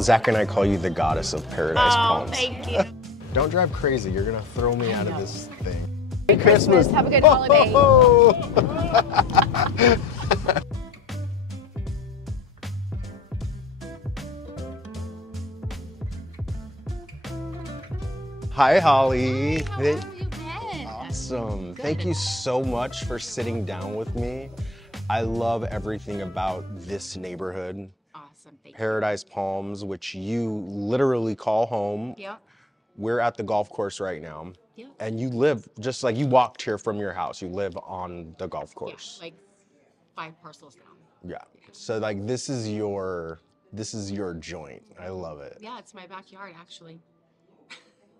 Zach and I call you the goddess of paradise palms. Thank you. Don't drive crazy. You're gonna throw me out of this thing. Merry Christmas. Have a good holiday. Hi, Holly. How have you been? Awesome. Good. Thank you so much for sitting down with me. I love everything about this neighborhood. Awesome. Thank Paradise Palms, which you literally call home. you. Yep. We're at the golf course right now. Yep. And you live, just like you walked here from your house, you live on the golf course. Yeah, like 5 parcels down. Yeah. So like this is your joint. I love it. Yeah, it's my backyard actually.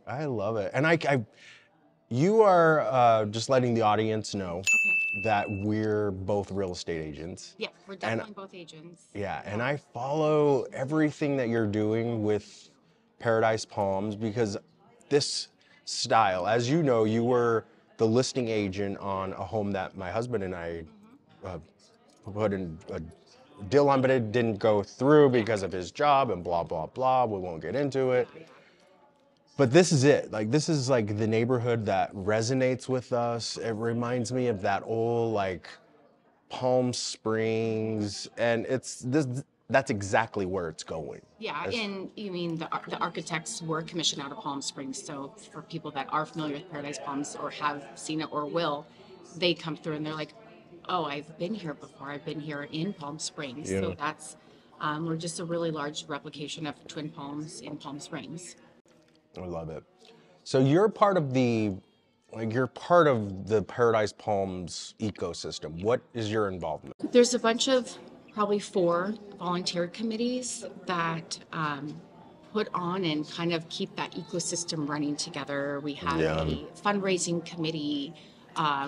I love it. And you are just letting the audience know Okay. that we're both real estate agents. Yeah, we're definitely both agents. Yeah, and I follow everything that you're doing with Paradise Palms because this style, as you know, you were the listing agent on a home that my husband and I put in a deal on, but it didn't go through because of his job and blah, blah, blah. We won't get into it. But this is it. Like, this is like the neighborhood that resonates with us. It reminds me of that old, like, Palm Springs, and that's exactly where it's going. Yeah, and you mean the architects were commissioned out of Palm Springs, so for people that are familiar with Paradise Palms or have seen it or will, they come through and they're like, oh, I've been here before. I've been here in Palm Springs. Yeah. So that's, we're just a really large replication of Twin Palms in Palm Springs. I love it. So you're part of the Paradise Palms ecosystem. What is your involvement? There's a bunch of probably 4 volunteer committees that put on and kind of keep that ecosystem running together. We have a fundraising committee.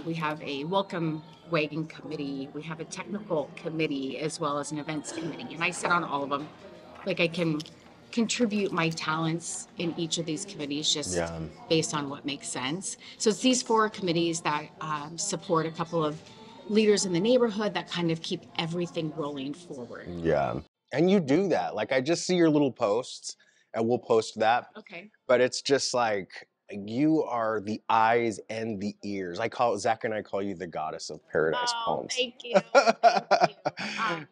We have a welcome wagon committee. We have a technical committee as well as an events committee. And I sit on all of them. Like I can contribute my talents in each of these committees just based on what makes sense. So it's these 4 committees that support a couple of leaders in the neighborhood that kind of keep everything rolling forward. Yeah. And you do that. Like I just see your little posts and we'll post that. Okay. But it's just like you are the eyes and the ears. Zach and I call you the goddess of Paradise Palms. Thank you. Thank you.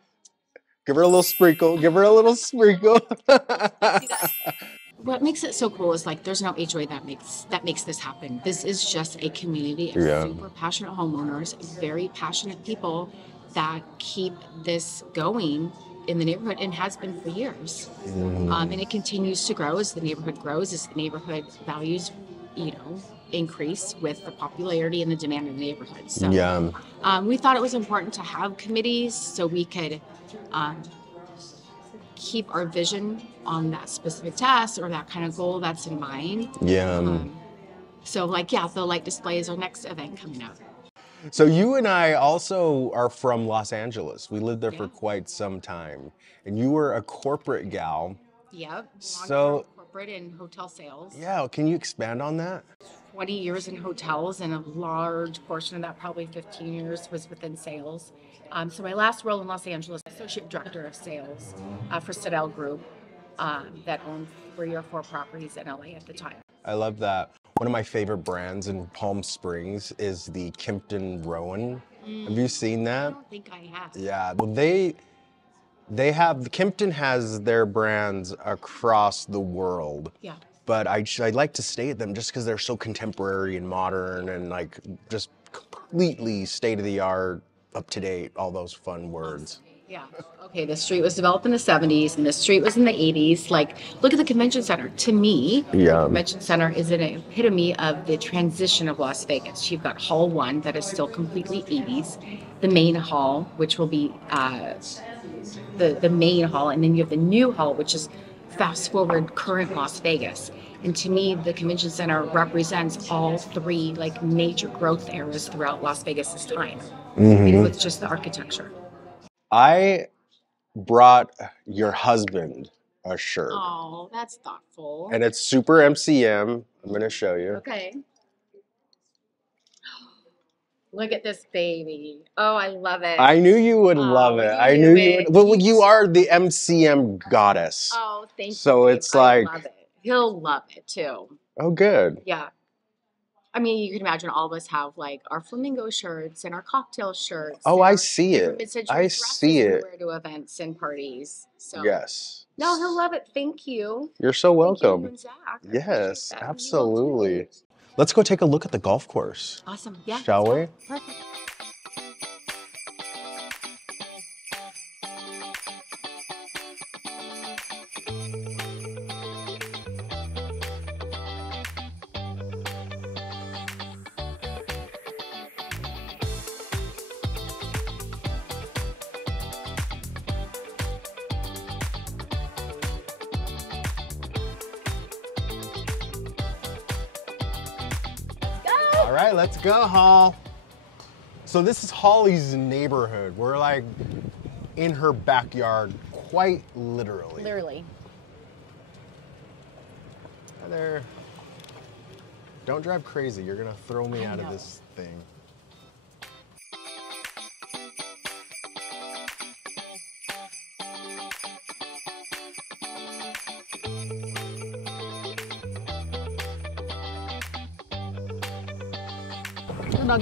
Give her a little sprinkle. Give her a little sprinkle. What makes it so cool is like there's no HOA that makes this happen. This is just a community of super passionate homeowners, very passionate people that keep this going in the neighborhood and has been for years. And it continues to grow as the neighborhood grows, as the neighborhood values, increase with the popularity and the demand in the neighborhood. So we thought it was important to have committees so we could keep our vision on that specific task or that kind of goal that's in mind. So the light display is our next event coming up. So you and I also are from Los Angeles. We lived there for quite some time. And you were a corporate gal. Yep. So corporate and hotel sales. Yeah, can you expand on that? 20 years in hotels, and a large portion of that, probably 15 years, was within sales. So my last role in Los Angeles, Associate Director of Sales for Sedell Group that owned 3 or 4 properties in LA at the time. I love that. One of my favorite brands in Palm Springs is the Kimpton Rowan. Have you seen that? I don't think I have. Yeah, well Kimpton has their brands across the world. Yeah. But I like to stay at them just because they're so contemporary and modern and like just completely state of the art, up to date, all those fun words. Yeah. Okay, the street was developed in the 70s and the street was in the 80s. Like, look at the convention center. To me, the convention center is an epitome of the transition of Las Vegas. You've got Hall 1 that is still completely 80s, the main hall, which will be the main hall, and then you have the new hall, which is fast forward current Las Vegas. And to me, the convention center represents all 3 like major growth eras throughout Las Vegas's time with just the architecture. I brought your husband a shirt. Oh, that's thoughtful. And it's super MCM. I'm going to show you. Okay. Look at this baby. Oh, I love it. I knew you would love it. I knew you would. Well, you are the MCM goddess. Oh, thank you. So Babe. it's like, I love it. He'll love it too. oh, good. Yeah. I mean, you can imagine all of us have like our flamingo shirts and our cocktail shirts. Oh, I see it. I see it. We wear to events and parties. So yes. No, he'll love it. Thank you. You're so welcome. Thank you and Zach. Yes, absolutely. Let's go take a look at the golf course. Awesome. Yeah. Shall we? Perfect. All right, let's go, Hall. So this is Holly's neighborhood. We're like in her backyard, quite literally. Literally. Hi there. Don't drive crazy. You're gonna throw me out of this thing.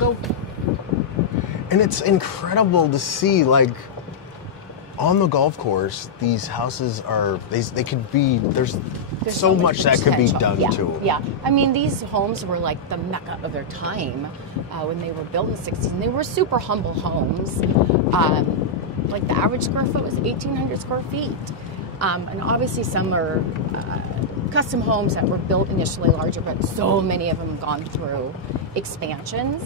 Go. And it's incredible to see, like, on the golf course, these houses are, they could be, there's so much that could be done to them. Yeah, I mean, these homes were like the mecca of their time when they were built in the 60s. And they were super humble homes. Like the average square foot was 1,800 square feet. And obviously some are custom homes that were built initially larger, but so many of them gone through expansions.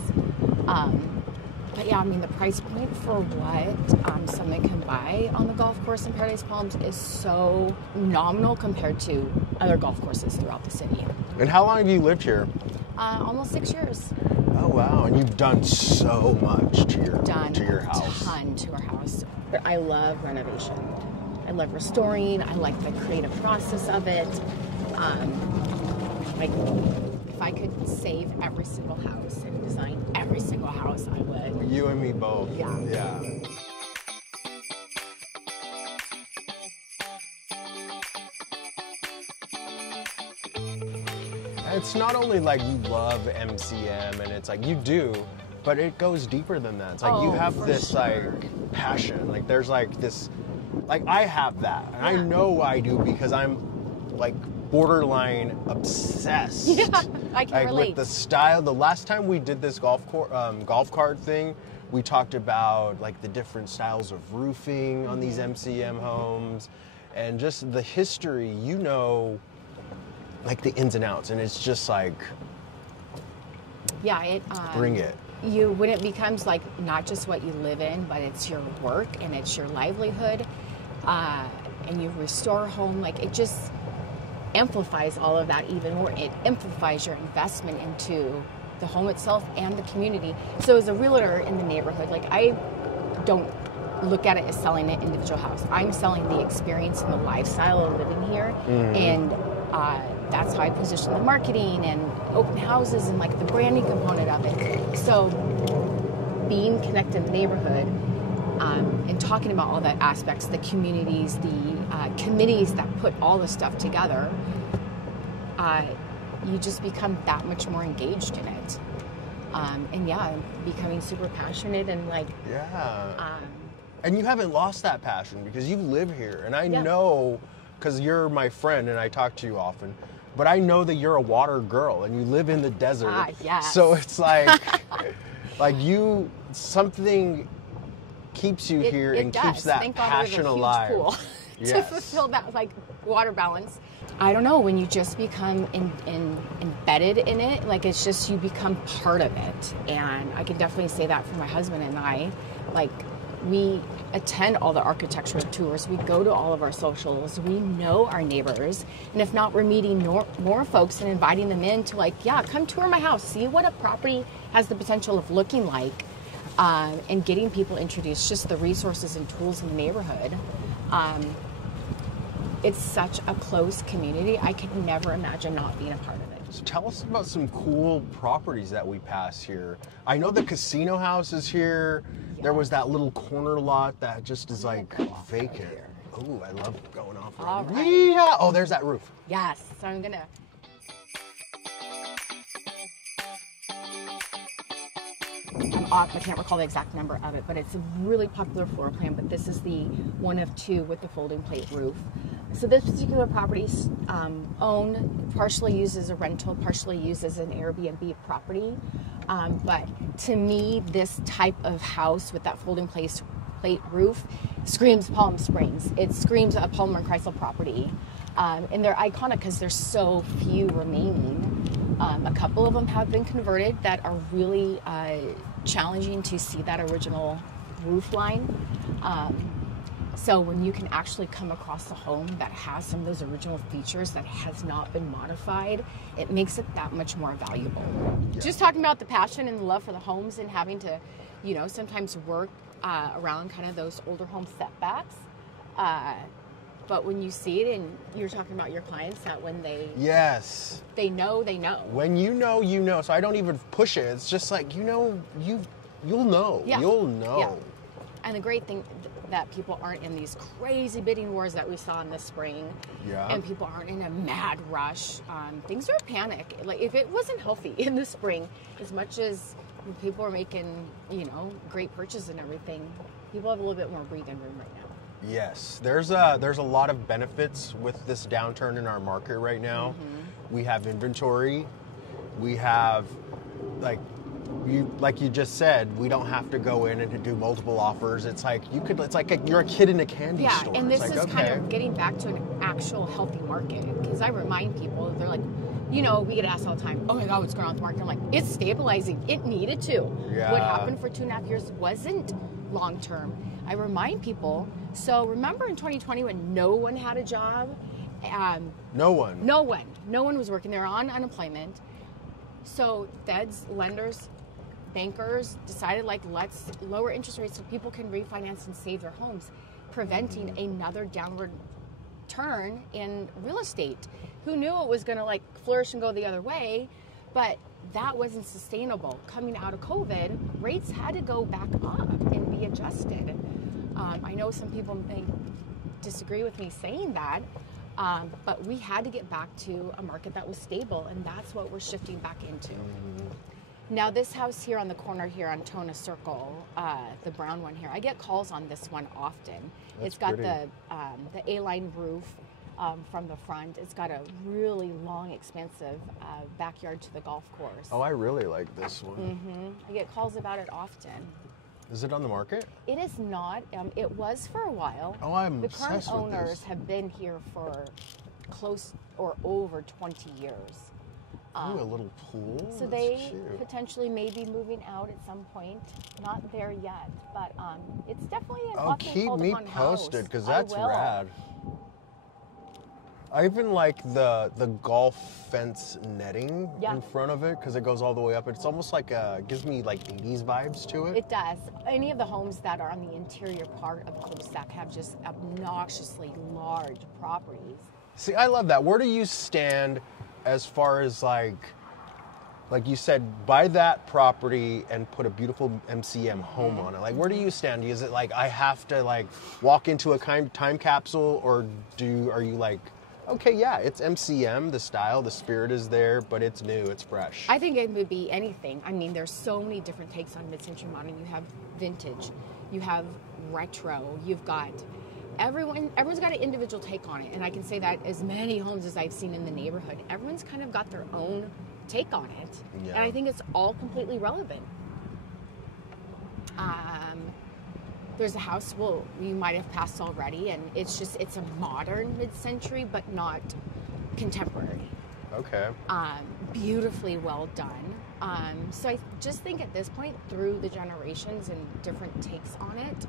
But yeah, I mean, the price point for what someone can buy on the golf course in Paradise Palms is so nominal compared to other golf courses throughout the city. And how long have you lived here? Almost 6 years. Oh wow, and you've done so much to your house. A ton to our house. But I love renovation. I love restoring. I like the creative process of it. Like, if I could save every single house and design every single house, I would. You and me both. Yeah. Yeah. It's not only like you love MCM and it's like you do, but it goes deeper than that. It's like you have this like passion. Like there's like this, like I have that. And I know I do because I'm like borderline obsessed. Yeah, I can like relate. with the style. The last time we did this golf cart thing, we talked about like the different styles of roofing on these MCM homes and just the history, you know, like the ins and outs. And it's just like, yeah, it bring it. When it becomes like not just what you live in, but it's your work and it's your livelihood, and you restore a home, like it just amplifies all of that even more. It amplifies your investment into the home itself and the community. So as a realtor in the neighborhood, like I don't look at it as selling an individual house. I'm selling the experience and the lifestyle of living here. And that's how I position the marketing and open houses and like the branding component of it. So being connected in the neighborhood and talking about all that aspects, the communities, the committees that put all the stuff together, you just become that much more engaged in it. And yeah, becoming super passionate and like... Yeah. And you haven't lost that passion because you live here. And I know, because you're my friend and I talk to you often, but I know that you're a water girl and you live in the desert. Yes. So it's like, like you, something keeps you here and keeps that passion alive. Pool to fulfill that like water balance. I don't know, when you just become embedded in it, like it's just, you become part of it. And I can definitely say that for my husband and I, like we attend all the architectural tours, we go to all of our socials, we know our neighbors, and if not, we're meeting more folks and inviting them in to like, yeah, come tour my house, see what a property has the potential of looking like, and getting people introduced, just the resources and tools in the neighborhood. It's such a close community. I could never imagine not being a part of it. So tell us about some cool properties that we pass here. I know the casino house is here. Yeah. There was that little corner lot that just is like vacant. Oh, I love going off road. All right. Yeah. Oh, there's that roof. Yes, so I'm gonna. I can't recall the exact number of it, but it's a really popular floor plan. But this is the one of two with the folding plate roof. So this particular property is owned, partially used as a rental, partially used as an Airbnb property. But to me, this type of house with that folding plate roof screams Palm Springs. It screams a Palmer and Kreisel property. And they're iconic because there's so few remaining. A couple of them have been converted that are really challenging to see that original roof line. So when you can actually come across a home that has some of those original features that has not been modified, it makes it that much more valuable. Yeah. Just talking about the passion and the love for the homes and having to, you know, sometimes work around kind of those older home setbacks. But when you see it, and you're talking about your clients, that when they know, they know. When you know, you know. So I don't even push it. It's just like, you know, you'll know. Yeah. You'll know. Yeah. And the great thing that people aren't in these crazy bidding wars that we saw in the spring. Yeah. And people aren't in a mad rush. Things are panic. Like if it wasn't healthy in the spring, as much as people are making, you know, great purchases and everything, people have a little bit more breathing room right now. Yes, there's a lot of benefits with this downturn in our market right now. Mm-hmm. We have inventory. We have, like you just said, we don't have to go in and to do multiple offers. It's like you're a kid in a candy store. Yeah, and this it's is kind of getting back to an actual healthy market. Because I remind people, they're like, you know, we get asked all the time, oh my God, what's going on with the market? I'm like, it's stabilizing. It needed to. Yeah. What happened for 2.5 years wasn't long term. I remind people, so remember in 2020 when no one had a job? No one was working. They were on unemployment. So feds, lenders, bankers decided, like, let's lower interest rates so people can refinance and save their homes, preventing another downward turn in real estate. Who knew it was going to like flourish and go the other way? But that wasn't sustainable. Coming out of COVID, rates had to go back up and be adjusted. I know some people may disagree with me saying that, but we had to get back to a market that was stable, and that's what we're shifting back into. Now, this house here on the corner here on Tona Circle, the brown one here, I get calls on this one often. It's got the A-line roof from the front. It's got a really long, expansive backyard to the golf course. Oh, I really like this one. Mm-hmm. I get calls about it often. Is it on the market? It is not. It was for a while. Oh, I'm The obsessed current with owners this. have been here for close or over 20 years. Ooh, a little pool. So That's they cute. potentially may be moving out at some point. Not there yet, but it's definitely an Oh, often keep called me upon posted, because house. that's I will. rad. I even like the golf fence netting in front of it, because it goes all the way up. It's almost like gives me like 80s vibes to it. It does. Any of the homes that are on the interior part of cul-de-sac have just obnoxiously large properties. See, I love that. Where do you stand as far as like you said, buy that property and put a beautiful MCM home on it? Like, where do you stand? Is it like I have to like walk into a time capsule, or are you like, okay, yeah, it's MCM, the style, the spirit is there, but it's new, it's fresh? I think it would be anything. I mean, there's so many different takes on mid-century modern. You have vintage, you have retro, you've got everyone's got an individual take on it. And I can say that as many homes as I've seen in the neighborhood, everyone's kind of got their own take on it. Yeah. And I think it's all completely relevant. There's a house, well, you might have passed already, and it's a modern mid-century, but not contemporary. Okay. Beautifully well done. So I just think at this point, through the generations and different takes on it,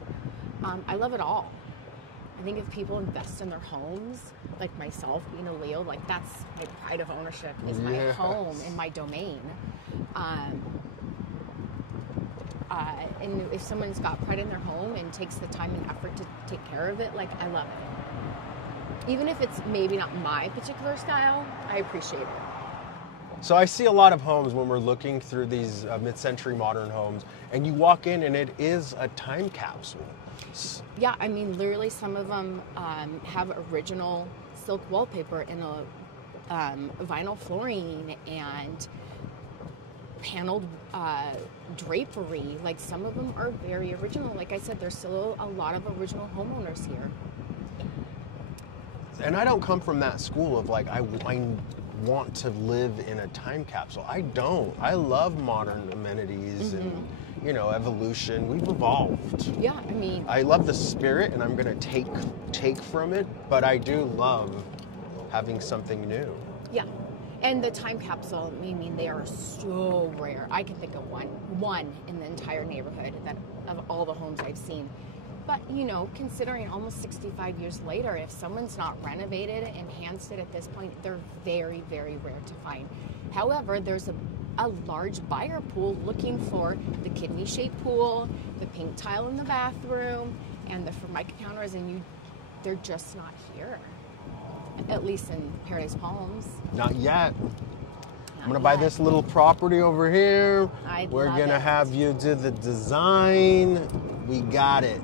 I love it all. I think if people invest in their homes, like myself being a Leo, like that's my pride of ownership, is my home and my domain. And if someone's got pride in their home and takes the time and effort to take care of it, like, I love it. Even if it's maybe not my particular style, I appreciate it. So I see a lot of homes when we're looking through these mid-century modern homes, and you walk in and it is a time capsule. Yeah, I mean, literally some of them have original silk wallpaper and a vinyl flooring and paneled drapery. Like, some of them are very original. Like I said, there's still a lot of original homeowners here. And I don't come from that school of like, I want to live in a time capsule. I don't. I love modern amenities and, you know, evolution. We've evolved. Yeah, I mean, I love the spirit, and I'm going to take from it, but I do love having something new. yeah. And the time capsule, I mean, they are so rare. I can think of one in the entire neighborhood that of all the homes I've seen. But, you know, considering almost 65 years later, if someone's not renovated, enhanced it at this point, they're very, very rare to find. However, there's a large buyer pool looking for the kidney-shaped pool, the pink tile in the bathroom, and the Formica counters, and they're just not here. At least in Paradise Palms. Not yet. I'm going to buy this little property over here. We're going to have you do the design. We got it.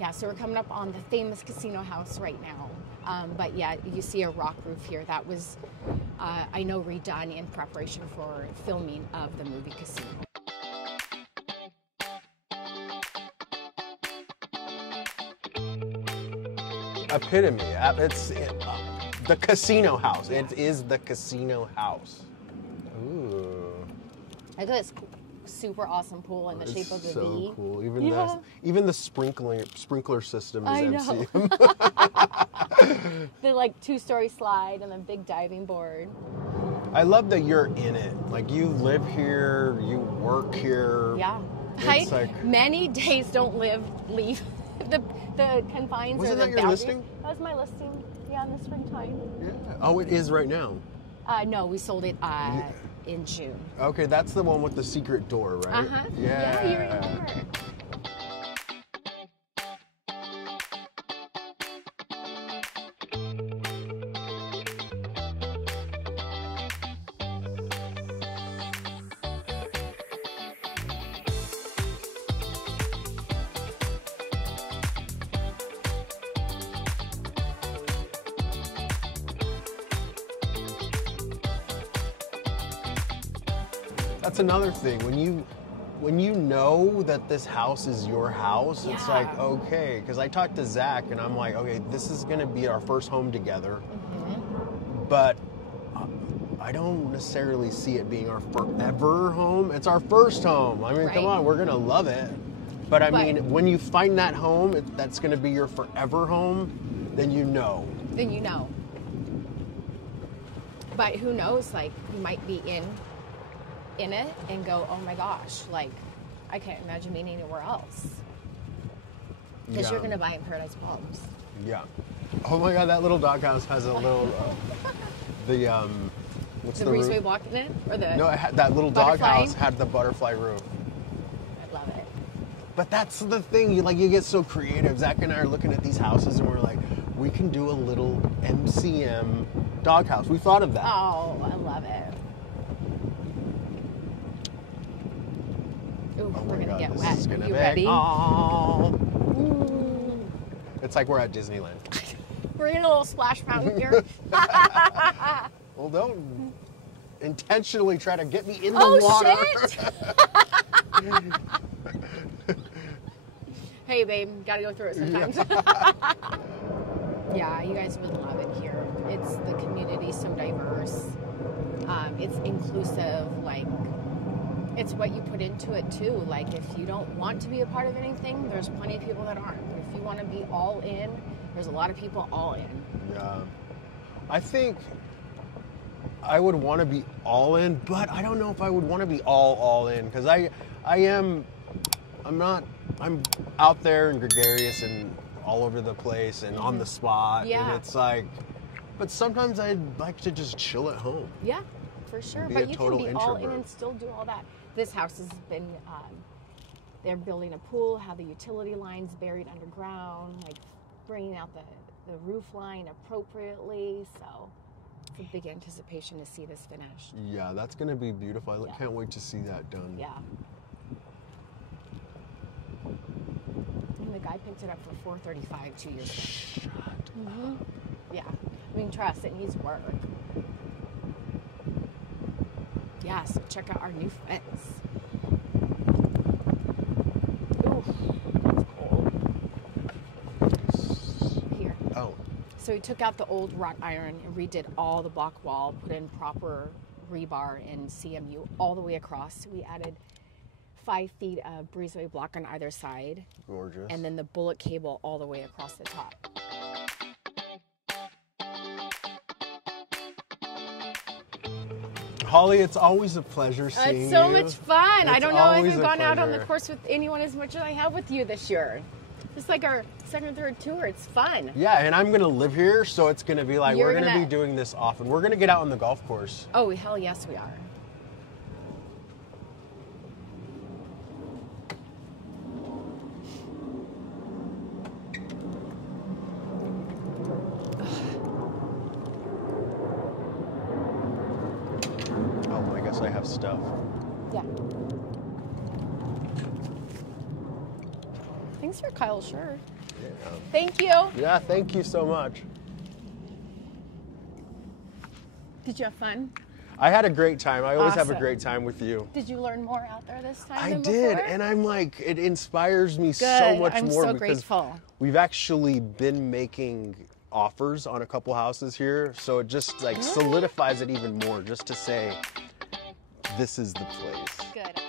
Yeah, so we're coming up on the famous casino house right now. But yeah, you see a rock roof here. That was, I know, redone in preparation for filming of the movie Casino. Epitome. It's the casino house. It is the casino house. Ooh. Look at this super awesome pool in the shape of a V. So cool. Even the sprinkler system is MCM. The like 2-story slide and the big diving board. I love that you're in it. Like, you live here, you work here. Yeah. Many days don't leave the confines or the boundaries. Wasn't that your listing? That was my listing. Yeah, in the springtime. Yeah. Oh, it is right now. No, we sold it in June. Okay, that's the one with the secret door, right? Yeah, you remember. That's another thing. When you know that this house is your house, it's like, okay. Because I talked to Zach, and I'm like, okay, this is going to be our first home together. But I don't necessarily see it being our forever home. It's our first home. I mean, come on, we're going to love it. But I mean, when you find that home that's going to be your forever home, then you know. Then you know. But who knows? Like, you might be in it and go, oh my gosh, like, I can't imagine being anywhere else. Because you're going to buy in Paradise Palms. Yeah. Oh my God, that little doghouse has a little, what's the breezeway roof? walk in it? Or the No, that little doghouse had the butterfly roof. I love it. But that's the thing, you get so creative. Zach and I are looking at these houses and we're like, we can do a little MCM doghouse. We thought of that. Oh, I love it. Ooh, Oh we're my going to God, get this wet. is gonna You be. ready? Oh. Ooh. It's like we're at Disneyland. We're in a little splash fountain here. Well, don't intentionally try to get me in the water. Shit. Hey, babe, gotta go through it sometimes. Yeah, you guys would love it here. It's the community so diverse. It's inclusive. Like, it's what you put into it too. Like, if you don't want to be a part of anything, there's plenty of people that aren't. If you want to be all in, there's a lot of people all in. Yeah. I think I would want to be all in, but I don't know if I would want to be all in, because I'm out there and gregarious and all over the place and on the spot. Yeah. And it's like, but sometimes I'd like to just chill at home. Yeah, for sure. Be but a you total can be all in introvert. and still do all that. This house has been, they're building a pool, have the utility lines buried underground, like bringing out the roof line appropriately. So It's a big anticipation to see this finished. Yeah, that's going to be beautiful. I Yeah. can't wait to see that done. Yeah. And the guy picked it up for $435 2 years ago. Mm-hmm. Yeah. I mean, trust, it needs work. Yeah, so check out our new fence. Ooh, it's cold. Here. Oh. So we took out the old wrought iron and redid all the block wall, put in proper rebar and CMU all the way across. We added 5 feet of breezeway block on either side. Gorgeous. And then the bullet cable all the way across the top. Holly, it's always a pleasure seeing you. It's so much fun. I don't know if always I've a gone out on the pleasure. course with anyone as much as I have with you this year. It's like our second or third tour. It's fun. Yeah, and I'm going to live here, so it's going to be like, You're we're going to gonna- be doing this often. We're going to get out on the golf course. Oh, hell yes, we are. Oh, I guess I have stuff. Yeah. Thanks for Kyle's shirt. Yeah. Thank you. Yeah, thank you so much. Did you have fun? I had a great time. I always have a Awesome. great time with you. Did you learn more out there this time I than did, before? and I'm like, it inspires me so Good. much I'm more so because grateful. we've actually been making offers on a couple houses here, so it just like solidifies it even more just to say this is the place. Good.